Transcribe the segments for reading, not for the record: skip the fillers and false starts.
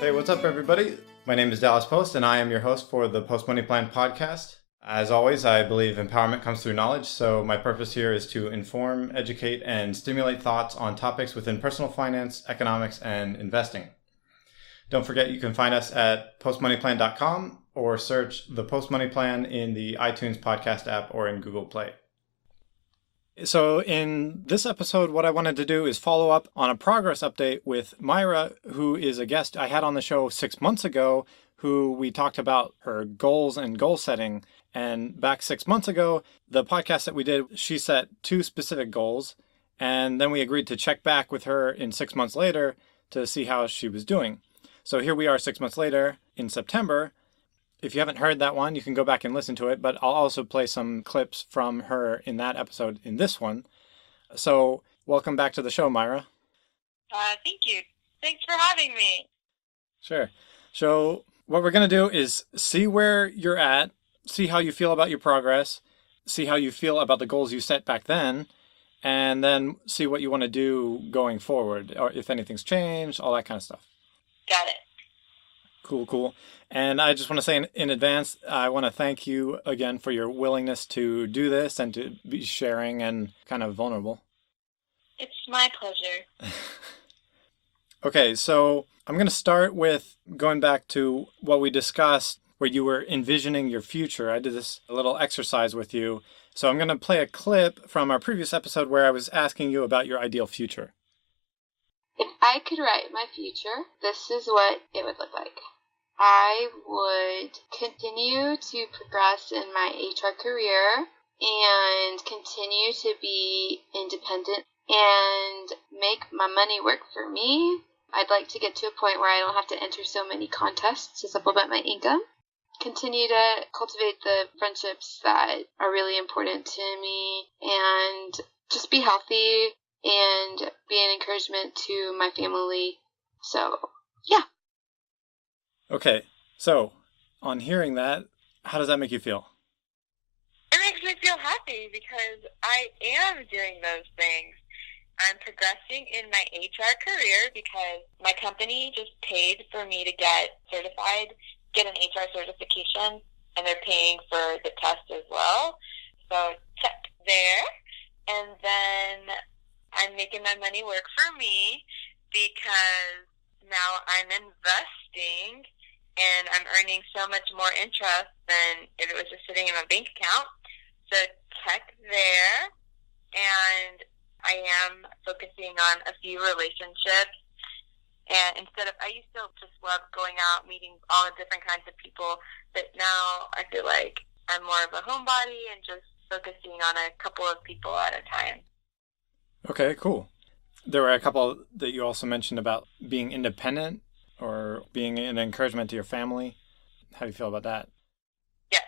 Hey, what's up, everybody? My name is Dallas Post, and I am your host for the Post Money Plan podcast. As always, I believe empowerment comes through knowledge, so my purpose here is to inform, educate, and stimulate thoughts on topics within personal finance, economics, and investing. Don't forget you can find us at postmoneyplan.com or search the Post Money Plan in the iTunes podcast app or in Google Play. So in this episode, what I wanted to do is follow up on a progress update with Mayra, who is a guest I had on the show 6 months ago, who we talked about her goals and goal setting. And back 6 months ago, the podcast that we did, she set 2 specific goals. And then we agreed to check back with her in 6 months later to see how she was doing. So here we are 6 months later in September. If you haven't heard that one, you can go back and listen to it, but I'll also play some clips from her in that episode in this one. So welcome back to the show, Mayra. Thank you. Thanks for having me. Sure. So what we're going to do is see where you're at, see how you feel about your progress, see how you feel about the goals you set back then, and then see what you want to do going forward, or if anything's changed, all that kind of stuff. Got it. Cool. And I just want to say in advance, I want to thank you again for your willingness to do this and to be sharing and kind of vulnerable. It's my pleasure. Okay, so I'm going to start with going back to what we discussed where you were envisioning your future. I did this little exercise with you. So I'm going to play a clip from our previous episode where I was asking you about your ideal future. If I could write my future, this is what it would look like. I would continue to progress in my HR career and continue to be independent and make my money work for me. I'd like to get to a point where I don't have to enter so many contests to supplement my income. Continue to cultivate the friendships that are really important to me and just be healthy and be an encouragement to my family. So, yeah. Okay, so on hearing that, how does that make you feel? It makes me feel happy because I am doing those things. I'm progressing in my HR career because my company just paid for me to get certified, get an HR certification, and they're paying for the test as well. So check there. And then I'm making my money work for me because now I'm investing and I'm earning so much more interest than if it was just sitting in my bank account. So check there. And I am focusing on a few relationships. And I used to just love going out, meeting all the different kinds of people, but now I feel like I'm more of a homebody and just focusing on a couple of people at a time. Okay, cool. There were a couple that you also mentioned about being independent or being an encouragement to your family. How do you feel about that? Yes,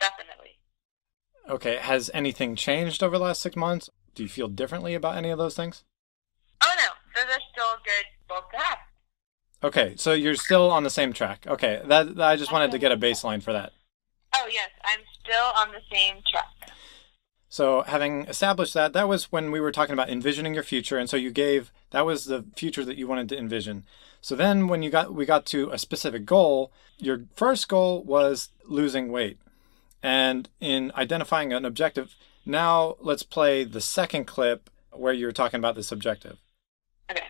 definitely. Okay, has anything changed over the last 6 months? Do you feel differently about any of those things? Oh, no. Those are still good goals to have. Okay, so you're still on the same track. Okay, that I just wanted to get a baseline for that. Oh, yes, I'm still on the same track. So having established that, that was when we were talking about envisioning your future, and so that was the future that you wanted to envision. So then when we got to a specific goal, your first goal was losing weight. And in identifying an objective, now let's play the second clip where you're talking about this objective. Okay.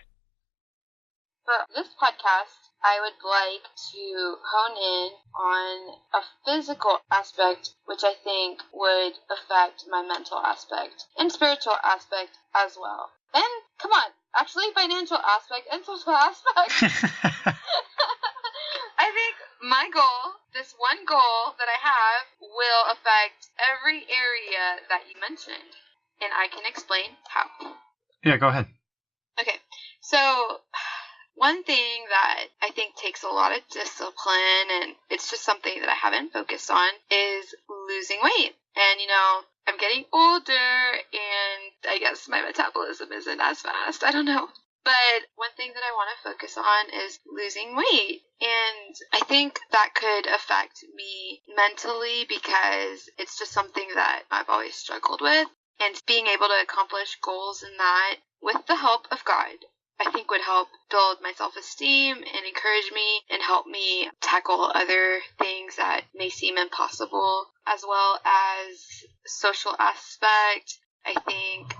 For this podcast, I would like to hone in on a physical aspect, which I think would affect my mental aspect and spiritual aspect as well. And, come on, actually financial aspect and social aspect. I think my goal, this one goal that I have, will affect every area that you mentioned. And I can explain how. Yeah, go ahead. Okay, so one thing that I think takes a lot of discipline, and it's just something that I haven't focused on, is losing weight. And, I'm getting older, and I guess my metabolism isn't as fast. I don't know. But one thing that I want to focus on is losing weight. And I think that could affect me mentally because it's just something that I've always struggled with. And being able to accomplish goals in that with the help of God I think would help build my self-esteem and encourage me and help me tackle other things that may seem impossible, as well as social aspect. I think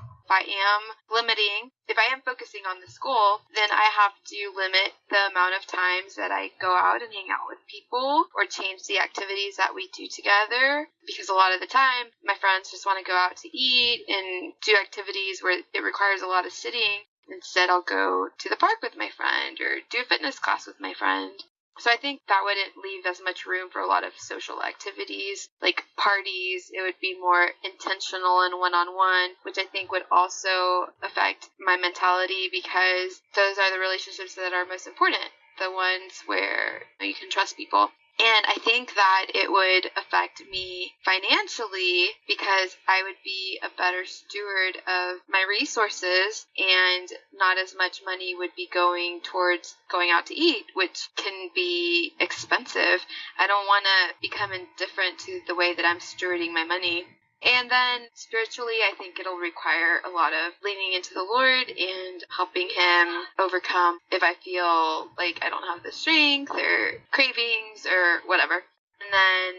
if I am focusing on this goal, then I have to limit the amount of times that I go out and hang out with people or change the activities that we do together, because a lot of the time my friends just want to go out to eat and do activities where it requires a lot of sitting. Instead, I'll go to the park with my friend or do a fitness class with my friend. So I think that wouldn't leave as much room for a lot of social activities, like parties. It would be more intentional and one-on-one, which I think would also affect my mentality, because those are the relationships that are most important, the ones where you can trust people. And I think that it would affect me financially, because I would be a better steward of my resources and not as much money would be going towards going out to eat, which can be expensive. I don't want to become indifferent to the way that I'm stewarding my money. And then spiritually, I think it'll require a lot of leaning into the Lord and helping Him overcome if I feel like I don't have the strength or cravings or whatever. And then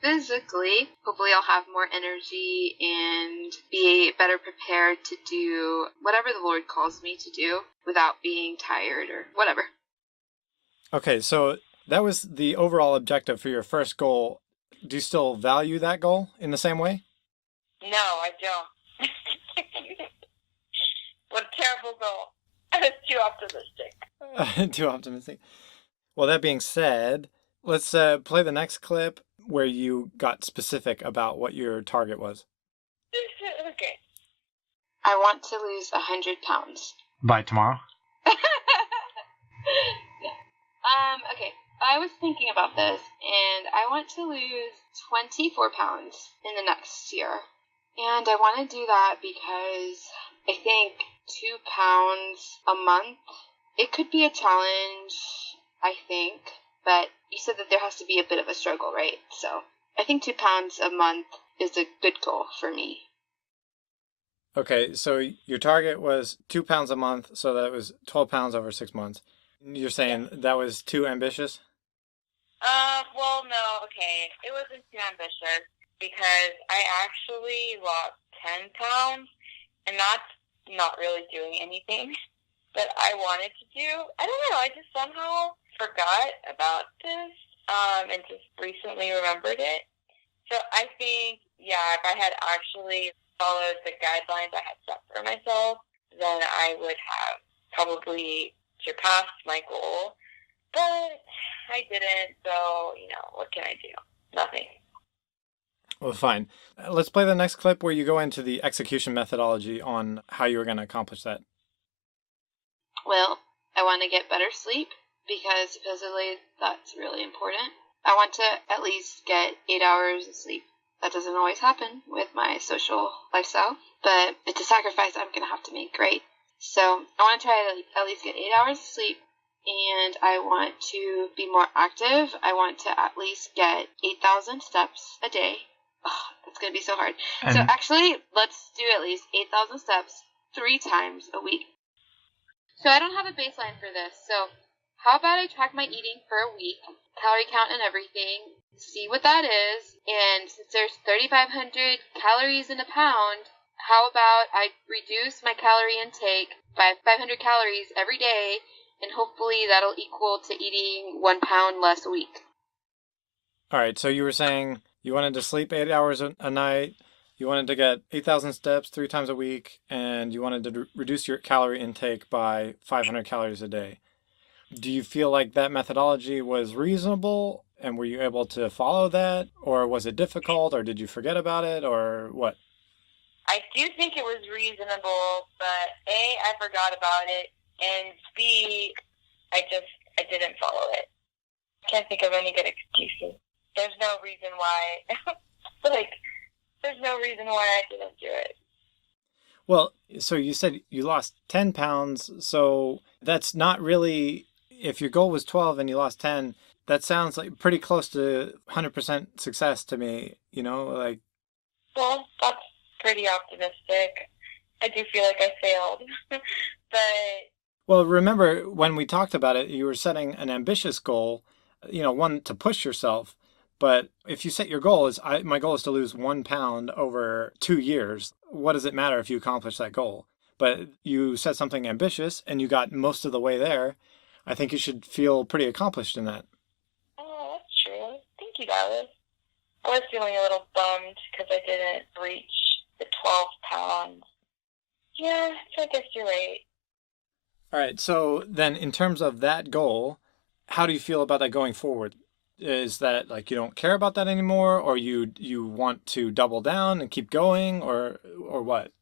physically, hopefully I'll have more energy and be better prepared to do whatever the Lord calls me to do without being tired or whatever. Okay, so that was the overall objective for your first goal. Do you still value that goal in the same way? No, I don't. What a terrible goal. It's too optimistic. Too optimistic. Well, that being said, let's play the next clip where you got specific about what your target was. Okay. I want to lose 100 pounds. By tomorrow? Okay. I was thinking about this, and I want to lose 24 pounds in the next year. And I want to do that because I think 2 pounds a month, it could be a challenge, I think. But you said that there has to be a bit of a struggle, right? So I think 2 pounds a month is a good goal for me. Okay, so your target was 2 pounds a month, so that was 12 pounds over 6 months. You're saying that was too ambitious? Well, no, okay. It wasn't too ambitious because I actually lost 10 pounds, and that's not really doing anything that I wanted to do. I don't know, I just somehow forgot about this, and just recently remembered it. So I think, yeah, if I had actually followed the guidelines I had set for myself, then I would have probably surpassed my goal. But I didn't, so, what can I do? Nothing. Well, fine. Let's play the next clip where you go into the execution methodology on how you were going to accomplish that. Well, I want to get better sleep because supposedly that's really important. I want to at least get 8 hours of sleep. That doesn't always happen with my social lifestyle, but it's a sacrifice I'm going to have to make, right? So I want to try to at least get 8 hours of sleep, and I want to be more active. I want to at least get 8,000 steps a day. Oh, that's going to be so hard. So actually, let's do at least 8,000 steps 3 times a week. So I don't have a baseline for this. So how about I track my eating for a week, calorie count and everything, see what that is, and since there's 3,500 calories in a pound, how about I reduce my calorie intake by 500 calories every day, and hopefully that'll equal to eating 1 pound less a week. All right, so you were saying you wanted to sleep 8 hours a night, you wanted to get 8,000 steps 3 times a week, and you wanted to reduce your calorie intake by 500 calories a day. Do you feel like that methodology was reasonable, and were you able to follow that, or was it difficult, or did you forget about it, or what? I do think it was reasonable, but A, I forgot about it, and B, I didn't follow it. I can't think of any good excuses. There's no reason why, there's no reason why I didn't do it. Well, so you said you lost 10 pounds, so that's not really, if your goal was 12 and you lost 10, that sounds like pretty close to 100% success to me, Well, that's pretty optimistic. I do feel like I failed. But Well, remember when we talked about it, you were setting an ambitious goal, one to push yourself. But if you set your goal as my goal is to lose 1 pound over 2 years, what does it matter if you accomplish that goal? But you set something ambitious and you got most of the way there. I think you should feel pretty accomplished in that. Oh, that's true. Thank you, Dallas. I was feeling a little bummed because I didn't reach the 12 pounds. Yeah, so I guess you're right. All right. So then, in terms of that goal, how do you feel about that going forward? Is that like you don't care about that anymore, or you want to double down and keep going, or what?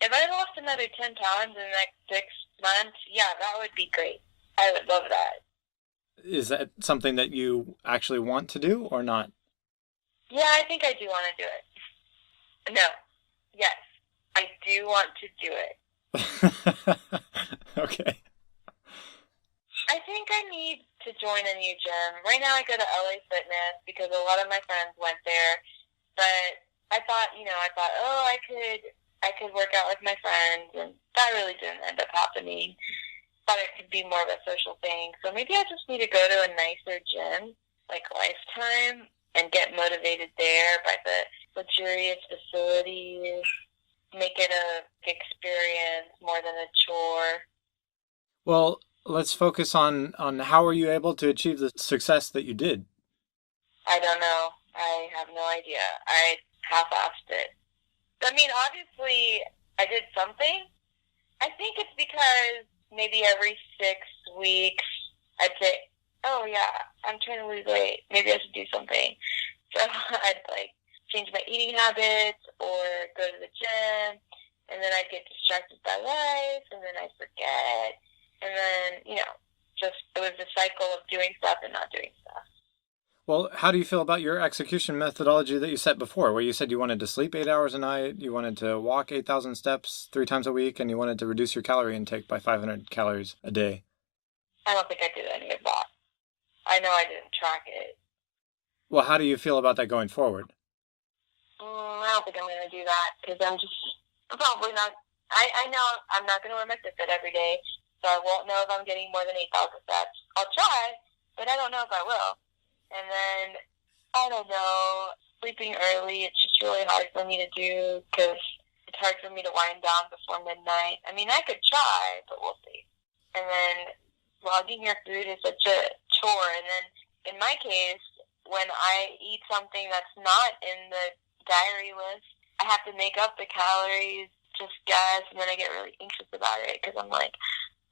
If I lost another 10 pounds in the next 6 months, yeah, that would be great. I would love that. Is that something that you actually want to do or not? Yeah, I think I do want to do it. No. Yes. I do want to do it. Okay. I think I need to join a new gym. Right now I go to LA Fitness because a lot of my friends went there. But I thought, oh, I could work out with my friends, and that really didn't end up happening. Thought it could be more of a social thing. So maybe I just need to go to a nicer gym, like Lifetime, and get motivated there by the luxurious facilities, make it a experience more than a chore. Well, let's focus on how are you able to achieve the success that you did? I don't know. I have no idea. I half-assed it. I mean, obviously, I did something. I think it's because maybe every 6 weeks I'd say, oh, yeah, I'm trying to lose weight. Maybe I should do something. So I'd, change my eating habits or go to the gym, and then I'd get distracted by life, and then I'd forget. And then, just it was a cycle of doing stuff and not doing stuff. Well, how do you feel about your execution methodology that you set before, where you said you wanted to sleep 8 hours a night, you wanted to walk 8,000 steps 3 times a week, and you wanted to reduce your calorie intake by 500 calories a day? I don't think I did any of that. I know I didn't track it. Well, how do you feel about that going forward? I don't think I'm going to do that because I'm probably not. I know I'm not going to wear my Fitbit every day, so I won't know if I'm getting more than 8,000 steps. I'll try, but I don't know if I will. And then, I don't know, sleeping early, it's just really hard for me to do because it's hard for me to wind down before midnight. I mean, I could try, but we'll see. And then logging your food is such a chore. And then in my case, when I eat something that's not in the diary list, I have to make up the calories, just guess, and then I get really anxious about it because I'm like,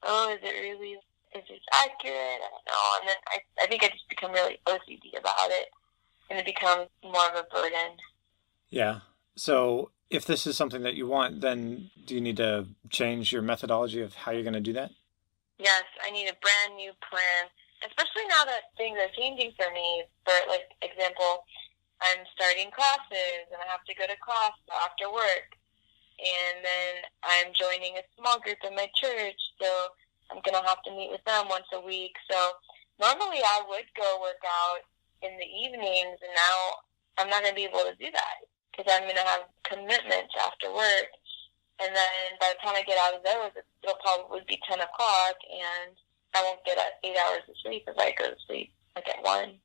oh, is this accurate? I don't know. And then I think I just become really OCD about it, and it becomes more of a burden. Yeah. So if this is something that you want, then do you need to change your methodology of how you're going to do that? Yes, I need a brand new plan, especially now that things are changing for me. For example, I'm starting classes, and I have to go to class after work. And then I'm joining a small group in my church, so I'm going to have to meet with them once a week. So normally I would go work out in the evenings, and now I'm not going to be able to do that because I'm going to have commitments after work. And then by the time I get out of those, it'll probably be 10 o'clock, and I won't get 8 hours of sleep if I go to sleep at 1.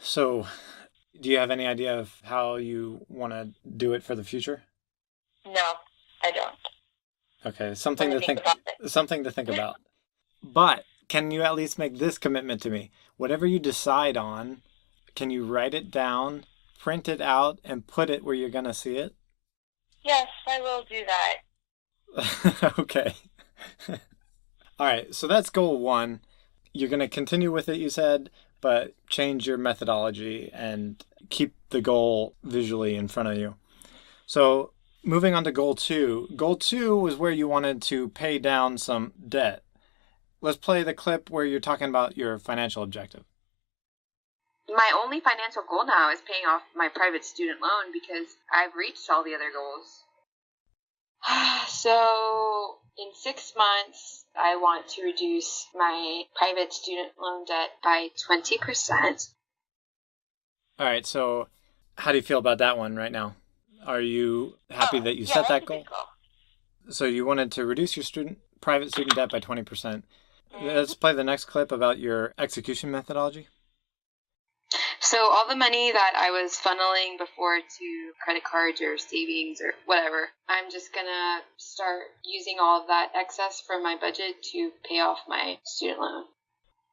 So do you have any idea of how you want to do it for the future? No, I don't. Okay, something to think about. But can you at least make this commitment to me? Whatever you decide on, can you write it down, print it out, and put it where you're going to see it? Yes, I will do that. Okay. All right, so that's goal 1. You're going to continue with it, you said, but change your methodology and keep the goal visually in front of you. So moving on to goal 2. Goal 2 was where you wanted to pay down some debt. Let's play the clip where you're talking about your financial objective. My only financial goal now is paying off my private student loan because I've reached all the other goals. So in 6 months, I want to reduce my private student loan debt by 20%. All right, so how do you feel about that one right now? Are you happy that you set that goal? So you wanted to reduce your student private student debt by 20%. Let's play the next clip about your execution methodology. So all the money that I was funneling before to credit cards or savings or whatever, I'm just going to start using all of that excess from my budget to pay off my student loan.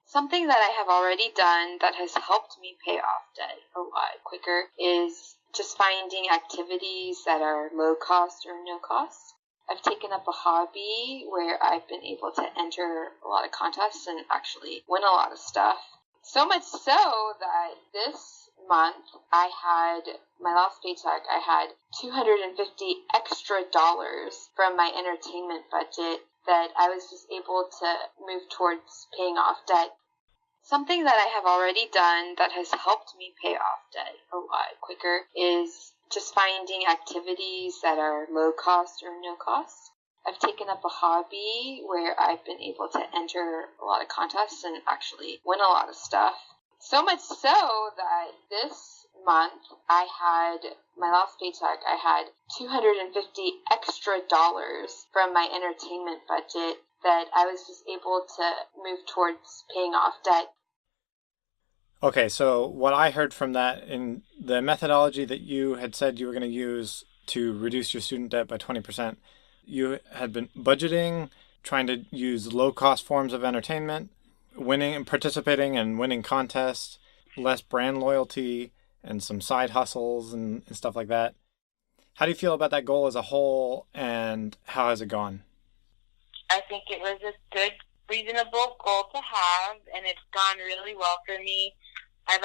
Something that I have already done that has helped me pay off debt a lot quicker is just finding activities that are low cost or no cost. I've taken up a hobby where I've been able to enter a lot of contests and actually win a lot of stuff. So much so that this month my last paycheck, I had $250 extra from my entertainment budget that I was just able to move towards paying off debt. Something that I have already done that has helped me pay off debt a lot quicker is just finding activities that are low cost or no cost. I've taken up a hobby where I've been able to enter a lot of contests and actually win a lot of stuff. So much so that this month my last paycheck, I had $250 extra from my entertainment budget that I was just able to move towards paying off debt. Okay, so what I heard from that in the methodology that you had said you were going to use to reduce your student debt by 20%, you had been budgeting, trying to use low-cost forms of entertainment, winning and participating and winning contests, less brand loyalty, and some side hustles and stuff like that. How do you feel about that goal as a whole, and how has it gone? I think it was a good, reasonable goal to have, and it's gone really well for me. I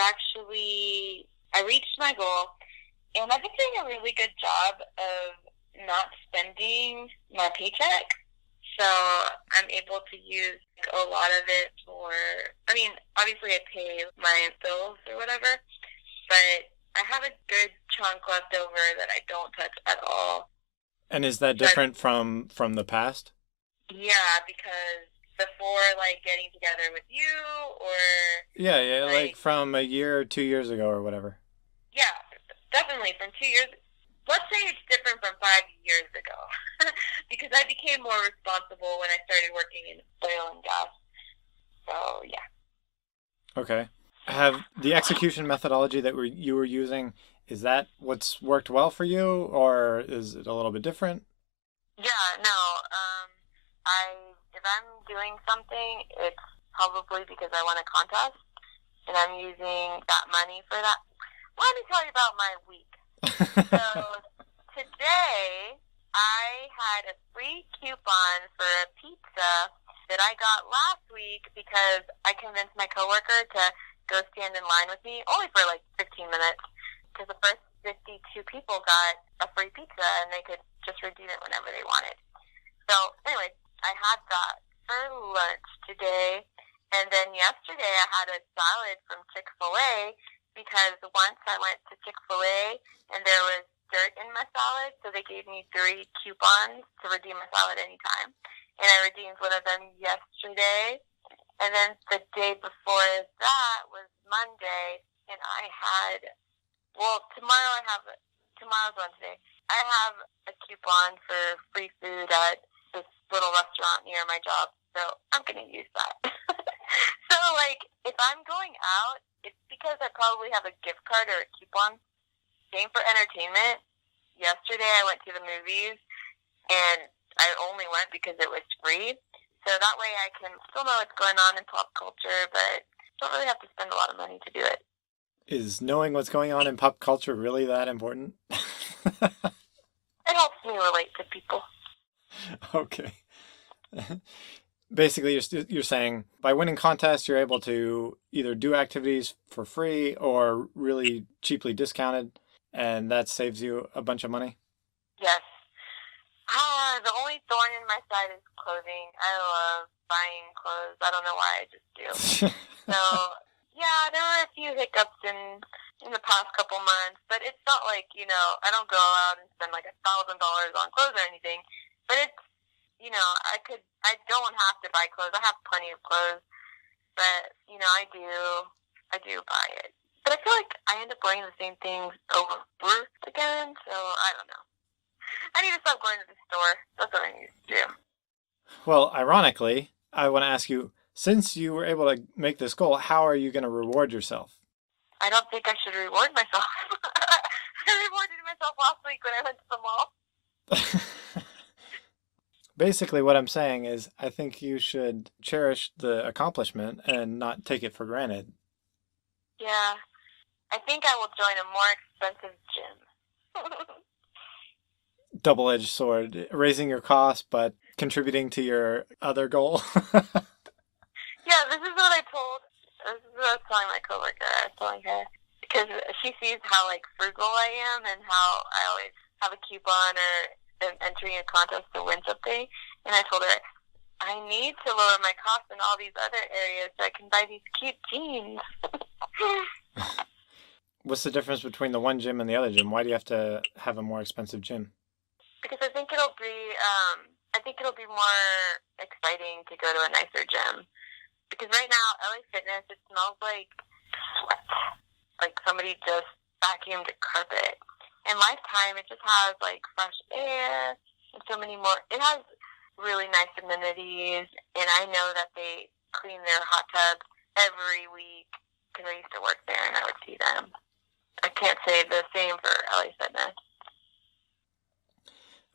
reached my goal, and I've been doing a really good job of not spending my paycheck. So I'm able to use a lot of it obviously I pay my bills or whatever, but I have a good chunk left over that I don't touch at all. And is that different from the past? Yeah, because before, getting together with you, or... Yeah, like from a year or 2 years ago or whatever. Yeah, definitely from 2 years. Let's say it's different from 5 years ago, because I became more responsible when I started working in oil and gas. So, yeah. Okay. Have the execution methodology that you were using, is that what's worked well for you, or is it a little bit different? Yeah, no. If I'm doing something, it's probably because I won a contest, and I'm using that money for that. Let me tell you about my week. So today, I had a free coupon for a pizza that I got last week because I convinced my coworker to go stand in line with me, only for 15 minutes, because the first 52 people got a free pizza and they could just redeem it whenever they wanted. So anyway, I had that for lunch today, and then yesterday I had a salad from Chick-fil-A because once I went to Chick-fil-A and there was dirt in my salad, so they gave me 3 coupons to redeem my salad anytime. And I redeemed one of them yesterday. And then the day before that was Monday, and tomorrow's Wednesday. I have a coupon for free food at this little restaurant near my job, so I'm going to use that. So, if I'm going out, it's because I probably have a gift card or a coupon. Same for entertainment. Yesterday I went to the movies, and I only went because it was free. So that way I can still know what's going on in pop culture, but don't really have to spend a lot of money to do it. Is knowing what's going on in pop culture really that important? It helps me relate to people. Okay. Basically, you're saying by winning contests, you're able to either do activities for free or really cheaply discounted, and that saves you a bunch of money? Yes. The only thorn in my side is clothing. I love buying clothes. I don't know why, I just do. So, yeah, there were a few hiccups in the past couple months, but it's not like, I don't go out and spend $1,000 on clothes or anything, but it's, I don't have to buy clothes. I have plenty of clothes, but, I do buy it. But I feel like I end up wearing the same things over again, so I don't know. I need to stop going to the store. That's what I need to do. Well, ironically, I want to ask you, since you were able to make this goal, how are you going to reward yourself? I don't think I should reward myself. I rewarded myself last week when I went to the mall. Basically, what I'm saying is, I think you should cherish the accomplishment and not take it for granted. Yeah. I think I will join a more expensive gym. Double-edged sword, raising your cost, but contributing to your other goal. Yeah, this is what I was telling my coworker. I was telling her because she sees how like frugal I am and how I always have a coupon or am entering a contest to win something. And I told her I need to lower my costs in all these other areas so I can buy these cute jeans. What's the difference between the one gym and the other gym? Why do you have to have a more expensive gym? Because I think it'll be more exciting to go to a nicer gym. Because right now, LA Fitness, it smells like sweat. Like somebody just vacuumed a carpet. And Lifetime, it just has like fresh air and so many more. It has really nice amenities. And I know that they clean their hot tubs every week because I used to work there and I would see them. I can't say the same for LA Fitness.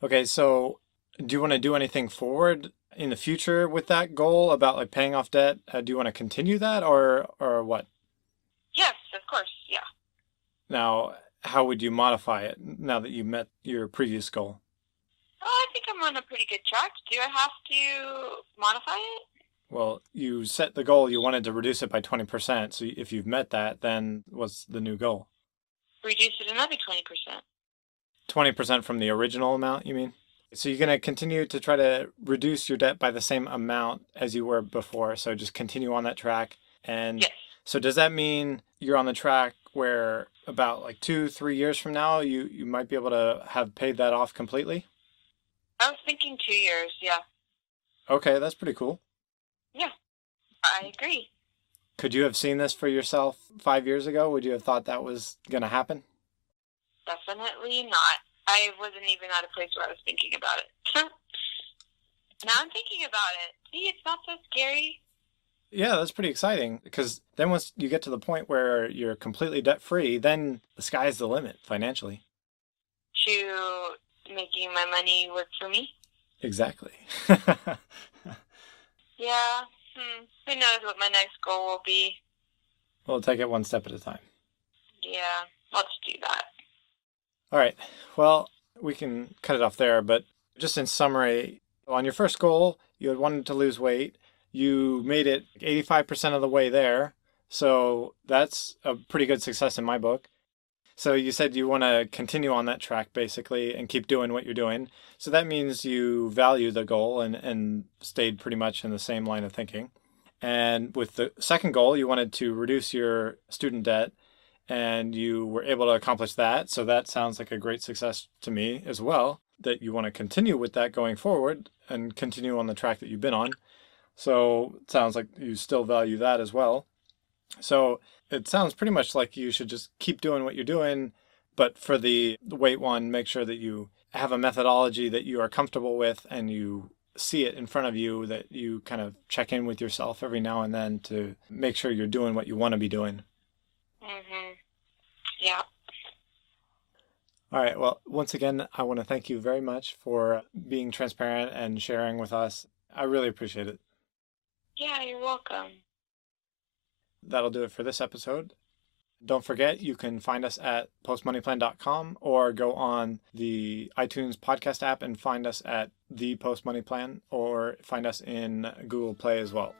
Okay, so do you want to do anything forward in the future with that goal about like paying off debt? Do you want to continue that or what? Yes, of course, yeah. Now, how would you modify it now that you met your previous goal? Oh, I think I'm on a pretty good track. Do I have to modify it? Well, you set the goal, you wanted to reduce it by 20%. So if you've met that, then what's the new goal? Reduce it another 20%. 20% from the original amount, you mean? So you're going to continue to try to reduce your debt by the same amount as you were before. So just continue on that track. And Yes. so does that mean you're on the track where about like 2-3 years from now, you might be able to have paid that off completely? I was thinking 2 years, yeah. Okay, that's pretty cool. Yeah, I agree. Could you have seen this for yourself 5 years ago? Would you have thought that was going to happen? Definitely not. I wasn't even at a place where I was thinking about it. Now I'm thinking about it. See, it's not so scary. Yeah, that's pretty exciting because then once you get to the point where you're completely debt free, then the sky's the limit financially. To making my money work for me. Exactly. Yeah. Who knows what my next goal will be? We'll take it one step at a time. Yeah, let's do that. All right. Well, we can cut it off there, but just in summary, on your first goal, you had wanted to lose weight. You made it 85% of the way there. So that's a pretty good success in my book. So you said you want to continue on that track basically and keep doing what you're doing. So that means you value the goal and stayed pretty much in the same line of thinking. And with the second goal, you wanted to reduce your student debt and you were able to accomplish that. So that sounds like a great success to me as well, that you want to continue with that going forward and continue on the track that you've been on. So it sounds like you still value that as well. So it sounds pretty much like you should just keep doing what you're doing, but for the weight one, make sure that you have a methodology that you are comfortable with and you see it in front of you, that you kind of check in with yourself every now and then to make sure you're doing what you want to be doing. Yeah. All right. Well, once again, I want to thank you very much for being transparent and sharing with us. I really appreciate it. Yeah, you're welcome. That'll do it for this episode. Don't forget, you can find us at postmoneyplan.com or go on the iTunes podcast app and find us at The Post Money Plan or find us in Google Play as well.